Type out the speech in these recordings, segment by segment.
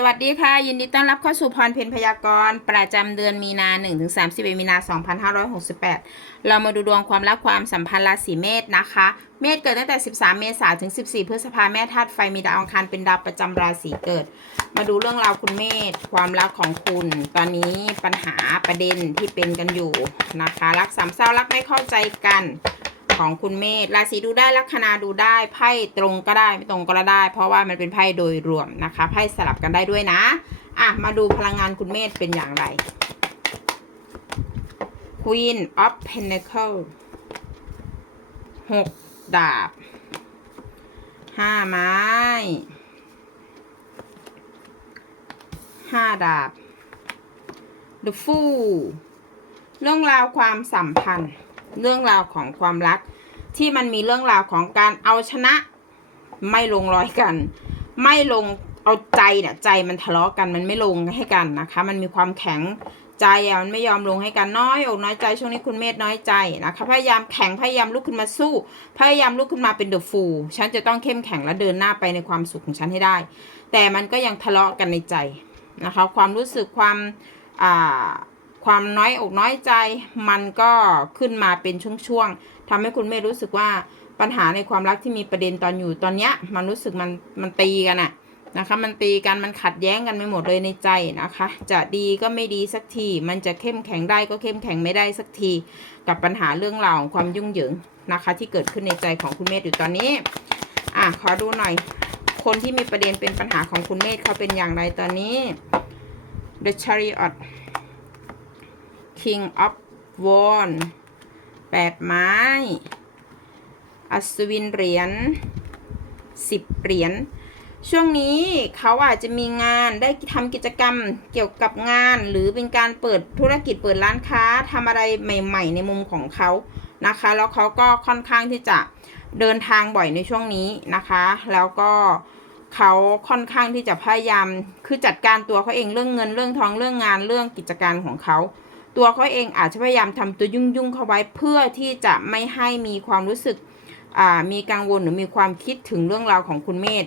สวัสดีค่ะ ยินดีต้อนรับเข้าสู่พรเพนพยากรณ์ประจำเดือนมีนา1ถึง31มีนา2568 เรามาดูดวงความรักความสัมพันธ์ราศีเมษนะคะ เมษเกิดตั้งแต่ 13 เมษายนถึง 14 พฤษภาแม่ธาตุไฟมีดาวอังคารเป็นดาวประจำราศีเกิด มาดูเรื่องราวคุณเมษความรักของคุณ ตอนนี้ปัญหาประเด็นที่เป็นกันอยู่นะคะ รักสามเศร้ารักไม่เข้าใจกัน ของคุณเมษราศีดูได้ลัคนาดูได้ไพ่ตรงก็ได้ไม่ตรงก็ได้ เพราะว่ามันเป็นไพ่โดยรวมนะคะไพ่สลับกันได้ด้วยนะอะมาดูพลังงานคุณเมษเป็นอย่างไร Queen of Pentacle หกดาบห้าไม้ห้าดาบ The Fool เรื่องราวความสัมพันธ์ เรื่องราวของความรัก ที่มันมีเรื่องราวของการเอาชนะ ไม่ลงรอยกัน ไม่ลงเอาใจเนี่ยใจมันทะเลาะกันมันไม่ลงให้กันนะคะ มันมีความแข็งใจอะมันไม่ยอมลงให้กันน้อยอกน้อยใจช่วงนี้คุณเมธน้อยใจนะคะพยายามแข็งพยายามลุกขึ้นมาสู้ พยายามลุกขึ้นมาเป็นเดอะฟูลฉันจะต้องเข้มแข็งและเดินหน้าไปในความสุขของฉันให้ได้ แต่มันก็ยังทะเลาะกันในใจนะคะ ความรู้สึกความอ่า ความน้อยอกน้อยใจ มันก็ขึ้นมาเป็นช่วงๆทำให้คุณเมย์รู้สึกว่าปัญหาในความรักที่มีประเด็นตอนอยู่ตอนเนี้ย มันรู้สึกมันมันตีกันอะนะคะ มันตีกันมันขัดแย้งกันไปหมดเลยในใจนะคะ จะดีก็ไม่ดีสักที มันจะเข้มแข็งได้ก็เข้มแข็งไม่ได้สักที กับปัญหาเรื่องราวของความยุ่งเหยิงนะคะ ที่เกิดขึ้นในใจของคุณเมธอยู่ตอนนี้อะขอดูหน่อย คนที่มีประเด็นเป็นปัญหาของคุณเมธเขาเป็นอย่างไรตอนนี้ The Chariot King of w a n แปดไม้ อัศวินเหรียญสิบเหรียญ ช่วงนี้เขาอาจจะมีงานได้ทำกิจกรรมเกี่ยวกับงาน หรือเป็นการเปิดธุรกิจเปิดร้านค้าทำอะไรใหม่ ๆ ในมุมของเขานะคะ แล้วเขาก็ค่อนข้างที่จะเดินทางบ่อยในช่วงนี้นะคะ แล้วก็เขาค่อนข้างที่จะพยายามคือจัดการตัวเขาเองเรื่องเงินเรื่องทองเรื่องงานเรื่องกิจการของเขา ตัวเขาเองอาจจะพยายามทำตัวยุ่งๆเข้าไว้เพื่อที่จะไม่ให้มีความรู้สึกมีกังวลหรือมีความคิดถึงเรื่องราวของคุณเมธ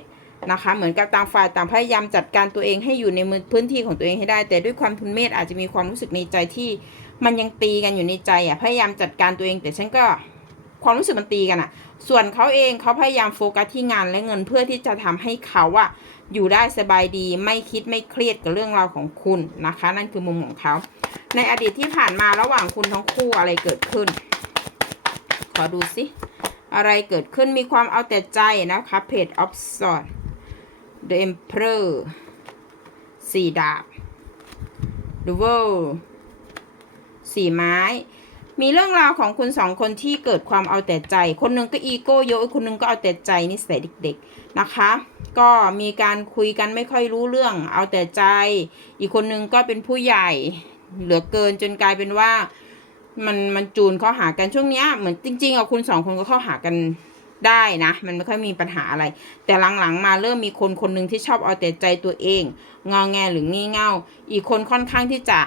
นะคะ เหมือนกับต่างฝ่ายต่างพยายามจัดการตัวเองให้อยู่ในมือพื้นที่ของตัวเองให้ได้ แต่ด้วยความคุณเมธอาจจะมีความรู้สึกในใจที่มันยังตีกันอยู่ในใจอะพยายามจัดการตัวเอง แต่ฉันก็ความรู้สึกมันตีกันอะ ส่วนเขาเองเขาพยายามโฟกัสที่งานและเงินเพื่อที่จะทำให้เขาอะ อยู่ได้สบายดีไม่คิดไม่เครียดกับเรื่องราวของคุณนะคะ นั่นคือมุมของเขาในอดีตที่ผ่านมาระหว่างคุณทั้งคู่อะไรเกิดขึ้น ขอดูสิอะไรเกิดขึ้นมีความเอาแต่ใจนะคะ Page of Swords The Emperor สี่ดาบ The World สี่ไม้ มีเรื่องราวของคุณสองคนที่เกิดความเอาแต่ใจ คนหนึ่งก็อีโก้เยอะคนหนึ่งก็เอาแต่ใจนิสัยเด็ก ๆนะคะ ก็มีการคุยกันไม่ค่อยรู้เรื่อง เอาแต่ใจ อีกคนหนึ่งก็เป็นผู้ใหญ่ เหลือเกินจนกลายเป็นว่า มันมันจูนเข้าหากันช่วงเนี้ยเหมือนจริงๆอะคุณสองคนก็เข้าหากันได้นะ มันไม่ค่อยมีปัญหาอะไร แต่หลังๆมาเริ่มมีคนคนหนึ่งที่ชอบเอาแต่ใจตัวเอง งอแงหรืองี่เง่า อีกคนค่อนข้างที่จะ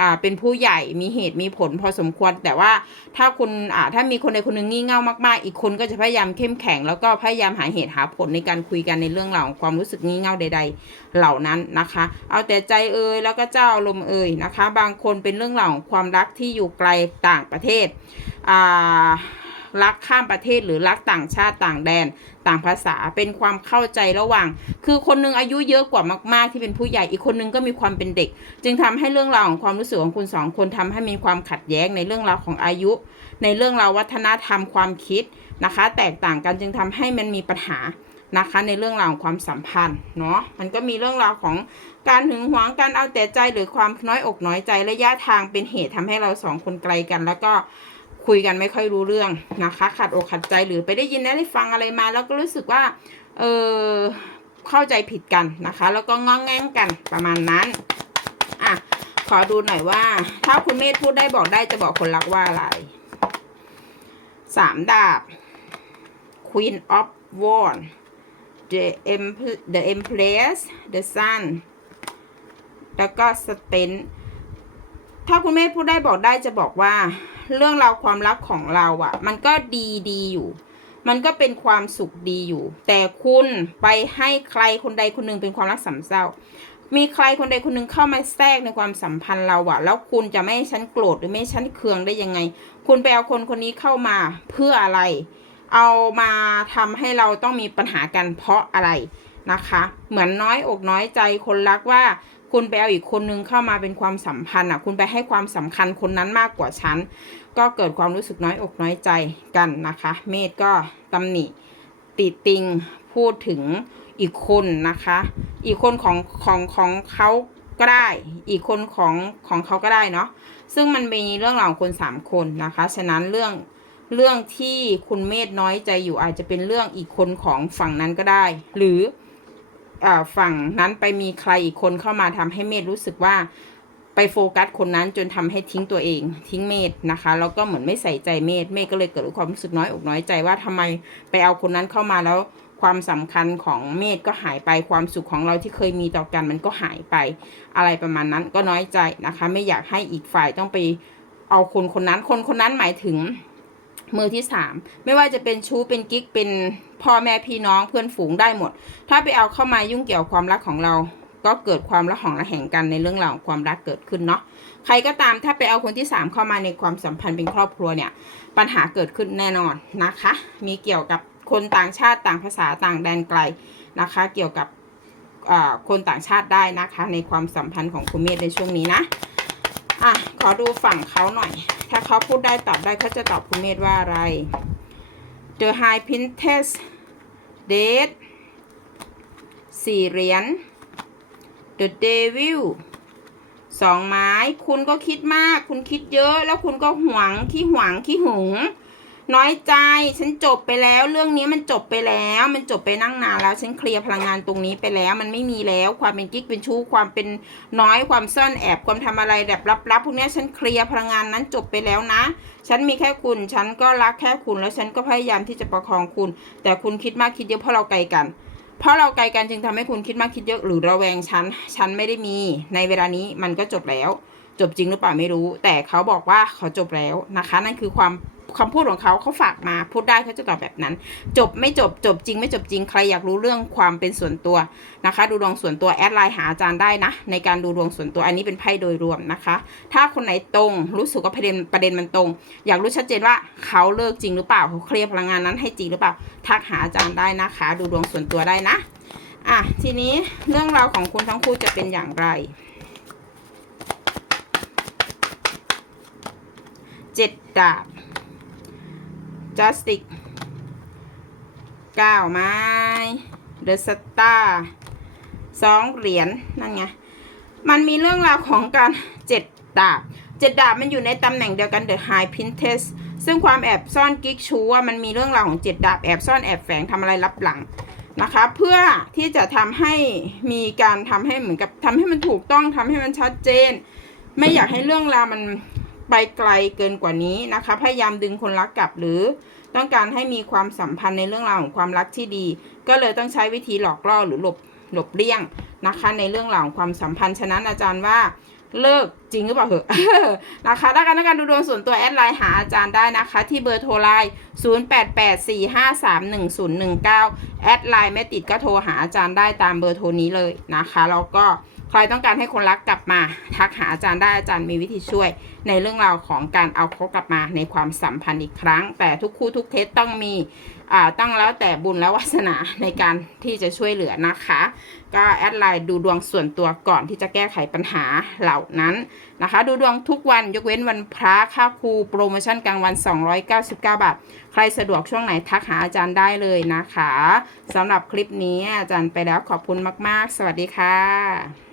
อ่าเป็นผู้ใหญ่มีเหตุมีผลพอสมควร แต่ว่าถ้าคุณอ่าถ้ามีคนใดคนหนึ่งงี่เง่ามากๆ อีกคนก็จะพยายามเข้มแข็ง แล้วก็พยายามหาเหตุหาผลในการคุยกันในเรื่องราวของความรู้สึกงี่เง่าใด ๆ เหล่านั้นนะคะ เอาแต่ใจเอ่ยแล้วก็เจ้าอารมณ์เอ่ยนะคะ บางคนเป็นเรื่องราวของความรักที่อยู่ไกลต่างประเทศอ่า รักข้ามประเทศหรือรักต่างชาติต่างแดน ต่างภาษาเป็นความเข้าใจระหว่าง คือคนหนึงอายุเยอะกว่ามาก ๆ ที่เป็นผู้ใหญ่อีกคนนึงก็มีความเป็นเด็ก จึงทำให้เรื่องราวของความรู้สึกของคุณสองคนทำให้มีความขัดแย้งในเรื่องราวของอายุ ในเรื่องราววัฒนธรรมความคิดนะคะ แตกต่างกันจึงทำให้มันมีปัญหานะคะในเรื่องราวของความสัมพันธ์เนาะมันก็มีเรื่องราวของการหึงหวงการเอาแต่ใจหรือความน้อยอกน้อยใจระยะทางเป็นเหตุทำให้เราสองคนไกลกัน แล้วก็ คุยกันไม่ค่อยรู้เรื่องนะคะขัดอกขัดใจหรือไปได้ยินได้ฟังอะไรมา แล้วก็รู้สึกว่าเออเข้าใจผิดกันนะคะ แล้วก็งองแงงกันประมาณนั้นอะขอดูหน่อยว่า ถ้าคุณเมธพูดได้บอกได้จะบอกคนรักว่าอะไรสามดาบ Queen of Wands the em the Empress the Sun แล้วก็ Sten ถ้าคุณเมธพูดได้บอกได้จะบอกว่า เรื่องราวความรักของเราอะ่ะ มันก็ดีดีอยู่ มันก็เป็นความสุขดีอยู่ แต่คุณไปให้ใครคนใดคนหนึ่งเป็นความรักสามเศร้า มีใครคนใดคนหนึ่งเข้ามาแทรกในความสัมพันธ์เราอะแล้วคุณจะไม่ให้ฉันโกรธหรือไม่ให้ฉันเคืองได้ยังไง คุณไปเอาคนคนนี้เข้ามาเพื่ออะไร เอามาทำให้เราต้องมีปัญหากันเพราะอะไรนะคะ เหมือนน้อยอกน้อยใจคนรักว่า คุณไปเอาอีกคนนึงเข้ามาเป็นความสัมพันธ์อะ คุณไปให้ความสำคัญคนนั้นมากกว่าฉัน ก็เกิดความรู้สึกน้อยอกน้อยใจกันนะคะ เมธก็ตำหนิติติงพูดถึงอีกคนนะคะ อีกคนของของของเขาก็ได้ อีกคนของของเขาก็ได้เนาะ ซึ่งมันมีเรื่องราวของคนสามคนนะคะ ฉะนั้นเรื่องเรื่องที่คุณเมธน้อยใจอยู่อาจจะเป็นเรื่องอีกคนของฝั่งนั้นก็ได้ หรือ ฝั่งนั้นไปมีใครอีกคนเข้ามาทำให้เมธรู้สึกว่าไปโฟกัสคนนั้นจนทำให้ทิ้งตัวเอง ทิ้งเมธนะคะแล้วก็เหมือนไม่ใส่ใจเมธเมธก็เลยเกิดความรู้สึกน้อยอกน้อยใจว่าทำไมไปเอาคนนั้นเข้ามาแล้วความสำคัญของเมธก็หายไปความสุขของเราที่เคยมีต่อกันมันก็หายไป อะไรประมาณนั้นก็น้อยใจนะคะ ไม่อยากให้อีกฝ่ายต้องไปเอาคนคนนั้นคนคนนั้นหมายถึง มือที่สามไม่ว่าจะเป็นชู้เป็นกิ๊กเป็นพ่อแม่พี่น้องเพื่อนฝูงได้หมด ถ้าไปเอาเข้ามายุ่งเกี่ยวความรักของเรา ก็เกิดความระหองระแหงกันในเรื่องราวของความรักเกิดขึ้นเนาะใครก็ตามถ้าไปเอาคนที่สามเข้ามาในความสัมพันธ์เป็นครอบครัวเนี่ย ปัญหาเกิดขึ้นแน่นอนนะคะ มีเกี่ยวกับคนต่างชาติต่างภาษาต่างแดนไกลนะคะ เกี่ยวกับอ่าคนต่างชาติได้นะคะ ในความสัมพันธ์ของคุณเมธในช่วงนี้นะ ขอดูฝั่งเขาหน่อย ถ้าเขาพูดได้ตอบได้เขาจะตอบคุณเมธว่าอะไร The High Princess Date สี่เหรียญ The Devil สองไม้ คุณก็คิดมาก คุณคิดเยอะ แล้วคุณก็หวงขี้หวงขี้หง น้อยใจ ฉันจบไปแล้ว เรื่องนี้มันจบไปแล้ว มันจบไปนั่งนานแล้ว ฉันเคลียร์พลังงานตรงนี้ไปแล้ว มันไม่มีแล้ว ความเป็นกิ๊กเป็นชู้ ความเป็นน้อย ความซ่อนแอบ ความทำอะไรแบบลับๆ พวกนี้ฉันเคลียร์พลังงานนั้นจบไปแล้วนะ ฉันมีแค่คุณ ฉันก็รักแค่คุณ แล้วฉันก็พยายามที่จะประคองคุณ แต่คุณคิดมากคิดเยอะเพราะเราไกลกัน เพราะเราไกลกันจึงทำให้คุณคิดมากคิดเยอะหรือระแวงฉัน ฉันไม่ได้มี ในเวลานี้มันก็จบแล้ว จบจริงหรือเปล่าไม่รู้ แต่เขาบอกว่าเขาจบแล้วนะคะ นั่นคือความ คำพูดของเขาเขาฝากมาพูดได้เขาจะตอบแบบนั้น จบไม่จบจบจริง ไม่จบจริงใครอยากรู้เรื่องความเป็นส่วนตัวนะคะ ดูดวงส่วนตัวแอดไลน์หาอาจารย์ได้นะ ในการดูดวงส่วนตัวอันนี้เป็นไพ่โดยรวมนะคะ ถ้าคนไหนตรงรู้สึกว่าประเด็นประเด็นมันตรง อยากรู้ชัดเจนว่าเขาเลิกจริงหรือเปล่าเขาเคลียร์พลังงานนั้นให้จริงหรือเปล่าทักหาอาจารย์ได้นะคะ ดูดวงส่วนตัวได้นะอะทีนี้เรื่องราวของคุณทั้งคู่จะเป็นอย่างไรเจ็ดดาบ จัสติกเก้าไม้เดอะสตาร์สองเหรียญนั่นไง มันมีเรื่องราวของการเจ็ดดาบเจ็ดดาบมันอยู่ในตำแหน่งเดียวกัน The High Princess ซึ่งความแอบซ่อนกิ๊กชูว่ามันมีเรื่องราวของเจ็ดดาบแอบซ่อนแอบแฝงทำอะไรลับหลังนะคะเพื่อที่จะทำให้มีการทำให้เหมือนกับทำให้มันถูกต้องทำให้มันชัดเจน ไม่อยากให้เรื่องราวมัน ไปไกลเกินกว่านี้นะคะ พยายามดึงคนรักกลับหรือ ต้องการให้มีความสัมพันธ์ในเรื่องราวของความรักที่ดี ก็เลยต้องใช้วิธีหลอกล่อหรือหลบหลบเลี่ยงนะคะ ในเรื่องราวของความสัมพันธ์ฉะนั้นอาจารย์ว่า เลิกจริงหรือเปล่าเหอะนะคะถ้าการต้องการดูดวงส่วนตัวแอดไลน์หาอาจารย์ได้นะคะ ที่เบอร์โทรไลน์ 0884531019 แอดไลน์ไม่ติดก็โทรหาอาจารย์ได้ตามเบอร์โทรนี้เลยนะคะแล้วก็ใครต้องการให้คนรักกลับมา ทักหาอาจารย์ได้อาจารย์มีวิธีช่วย ในเรื่องราวของการเอาเขากลับมาในความสัมพันธ์อีกครั้ง แต่ทุกคู่ทุกเทสต้องมี ตั้งแล้วแต่บุญและวาสนาในการที่จะช่วยเหลือนะคะ ก็แอดไลน์ดูดวงส่วนตัวก่อนที่จะแก้ไขปัญหาเหล่านั้นนะคะ ดูดวงทุกวันยกเว้นวันพระค่าครูโปรโมชั่นกลางวัน 299 บาท ใครสะดวกช่วงไหนทักหาอาจารย์ได้เลยนะคะสำหรับคลิปนี้อาจารย์ไปแล้วขอบคุณมาก ๆ สวัสดีค่ะ